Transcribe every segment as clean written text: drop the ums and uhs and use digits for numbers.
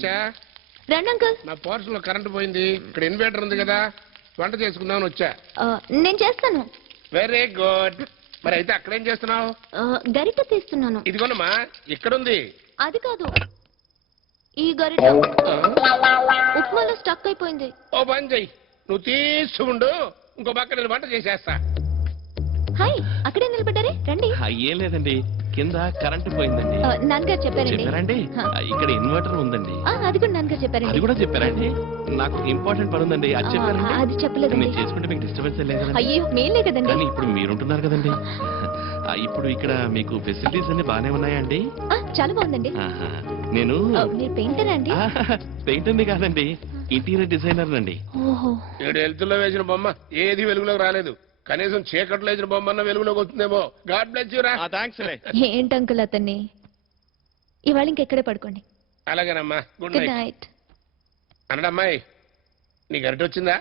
వచ్చా రండి అంకుల్. నా పోర్షన్ లో కరెంట్ పోయింది. ఇక్కడ ఇన్వర్టర్ ఉంది కదా, వంట చేసుకుందామని వచ్చా. నేను చేస్తాను. Very good. మరి అయితే అక్కడేం చేస్తున్నావు? గరిట తీస్తున్నాను. ఇదిగోనమ్మా ఇక్కడుంది. అది కాదు, ఈ గరిట ఉప్మాలో స్టక్ అయిపోయింది. ఓ పని చెయ్యి, నువ్వు తీసుకుండు, ఇంకో పక్క నేను వంట చేసేస్తా. హాయ్, అక్కడే నిలబడ్డారే, రండి. ఏం లేదండి, కింద కరెంట్ పోయిందండి. నాన్నగారు చెప్పారండి. ఇక్కడ ఇన్వర్టర్ ఉందండి. అది కూడా నాన్నగారు చెప్పారండి. అది కూడా చెప్పారండి. నాకు ఇంపార్టెంట్ పని ఉందండి, అది చెప్పారండి. అది చెప్పలేదు. నేను చేసుకుంటే మీకు డిస్టర్బెన్స్ లేదు. అయ్యో మేలే కదండి. కానీ ఇప్పుడు మీరుంటున్నారు కదండి. ఇప్పుడు ఇక్కడ మీకు ఫెసిలిటీస్ అన్ని బాగానే ఉన్నాయండి? చాలా బాగుందండి. నేను మీరు పెయింటర్ అండి? పెయింటర్ కాదండి, ఇంటీరియర్ డిజైనర్ అండి. ఓహో. 7 ఎలుతుల్లో వేసిన బొమ్మ ఏది వెలుగులోకి రాలేదు. కనీసం చీకట్లో వేసిన బొమ్మన్న వెలుగులోకి వస్తుందేమో. గాడ్ బ్లెస్ యూ రా. థాంక్స్. ఏంటి అంకుల్ అతన్ని, ఇవాళ ఇంకెక్కడే పడుకోండి. అలాగేనమ్మా. Good night. అన్నడమ్మాయి, నీకు అరటి వచ్చిందా?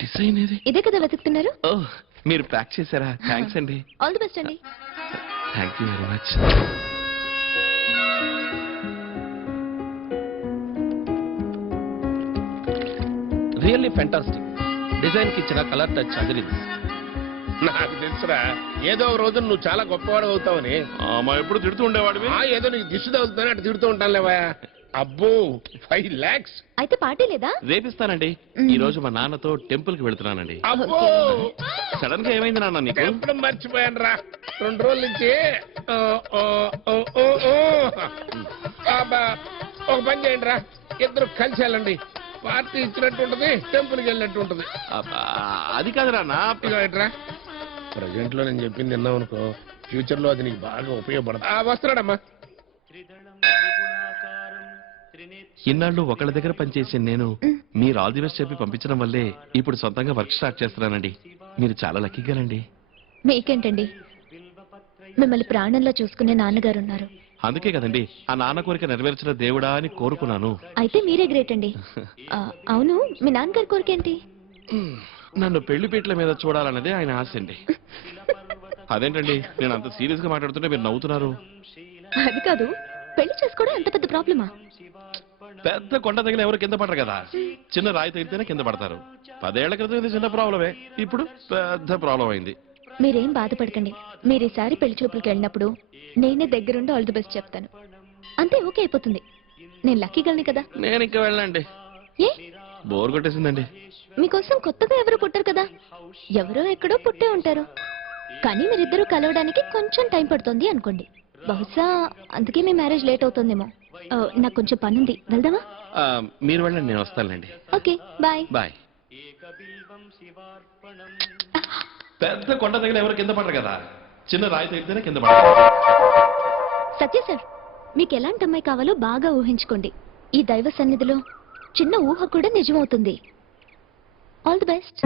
డిజైన్ ఇదే కదా వెతుకుతున్నారు? మీరు ప్యాక్ చేశారా? థ్యాంక్స్ అండి. ఆల్ ది బెస్ట్ అండి. Thank you very much. Really fantastic. Design కి ఇచ్చిన కలర్ టచ్ అదిరింది. నాకు తెలుసురా, ఏదో ఒక రోజు నువ్వు చాలా గొప్పవాడు అవుతావని. మా ఎప్పుడు తిడుతూ ఉండేవాడివి. ఏదో నీకు దిష్టి తగులుతుందని అటు తిడుతూ ఉంటాను లేవా. అబ్బో 5 lakhs. అయితే పార్టీ లేదా? రేపిస్తానండి. ఈ రోజు మా నాన్నతో టెంపుల్ కి వెళ్తున్నానండి. అబ్బో సడన్ గా ఏమైంది నాన్న నీకు? ఎప్పుడు మర్చిపోయాను రా. 2 రోజుల నుంచి ఒక పని చేయండి రా, ఇద్దరు కలిసి వెళ్ళండి. పార్టీ ఇచ్చినట్టు ఉంటది, టెంపుల్కి వెళ్ళినట్టు ఉంటది. అది కాదురా నా రా. ప్రజెంట్ లో నేను చెప్పింది విన్నావు అనుకో, ఫ్యూచర్ లో అది నీకు బాగా ఉపయోగపడదు. వస్తున్నాడమ్మా. ఇన్నాళ్ళు ఒకళ్ళ దగ్గర పనిచేసి నేను మీరు ఆల్ ది బెస్ట్ చెప్పి పంపించడం వల్లే ఇప్పుడు సొంతంగా వర్క్ స్టార్ట్ చేస్తున్నానండి. మీరు చాలా లక్కీగానండి. మీకేంటండి, మిమ్మల్ని ప్రాణంలో చూసుకునే నాన్నగారు ఉన్నారు. అందుకే కదండి ఆ నాన్న కోరిక నెరవేర్చిన దేవుడా అని కోరుకున్నాను. అయితే మీరే గ్రేట్ అండి. అవును, మీ నాన్నగారి కోరిక ఏంటి? నన్ను పెళ్లి పీటల మీద చూడాలన్నదే ఆయన ఆశ అండి. అదేంటండి నేను అంత సీరియస్ గా మాట్లాడుతుంటే మీరు నవ్వుతున్నారు? అది కాదు, పెళ్లి చేసుకోవడం అంత పెద్ద ప్రాబ్లమా? పెద్ద కొండ తగిలి ఎవరు కింద పడరు కదా, చిన్న రాయి తగిలితేనే కింద పడతారు. 10 ఏళ్ల క్రితం ఇది చిన్న ప్రాబ్లమే, ఇప్పుడు పెద్ద ప్రాబ్లం అయింది. మీరేం బాధపడకండి. మీరు ఈసారి పెళ్లి చూపులకు వెళ్ళినప్పుడు నేనే దగ్గరుండి ఆల్ ది బెస్ట్ చెప్తాను. అంతే, ఓకే అయిపోతుంది. నేను లక్కీ గల్ని కదా. నేను ఇంకా వెళ్ళండి, ఏ బోర్ కొట్టేసిందండి. మీకోసం కొత్తగా ఎవరు పుట్టారు కదా, ఎవరో ఎక్కడో పుట్టే ఉంటారు. కానీ మీరిద్దరూ కలవడానికి కొంచెం టైం పడుతుంది అనుకోండి. బహుశా అందుకే మీ మ్యారేజ్ లేట్ అవుతుందేమో. నాకు కొంచెం పనుంది, వెళ్దామా? మీరు వెళ్ళండి, నేను వస్తానండి. Okay, bye. బాయ్. పెద్ద కొండ తగిలి ఎవరు కింద పడరు కదా, చిన్న రాయి తగిలితేనే కింద పడతారు. సత్య సార్, మీకు ఎలాంటి అమ్మాయి కావాలో బాగా ఊహించుకోండి. ఈ దైవ సన్నిధిలో చిన్న ఊహ కూడా నిజమవుతుంది. All the best.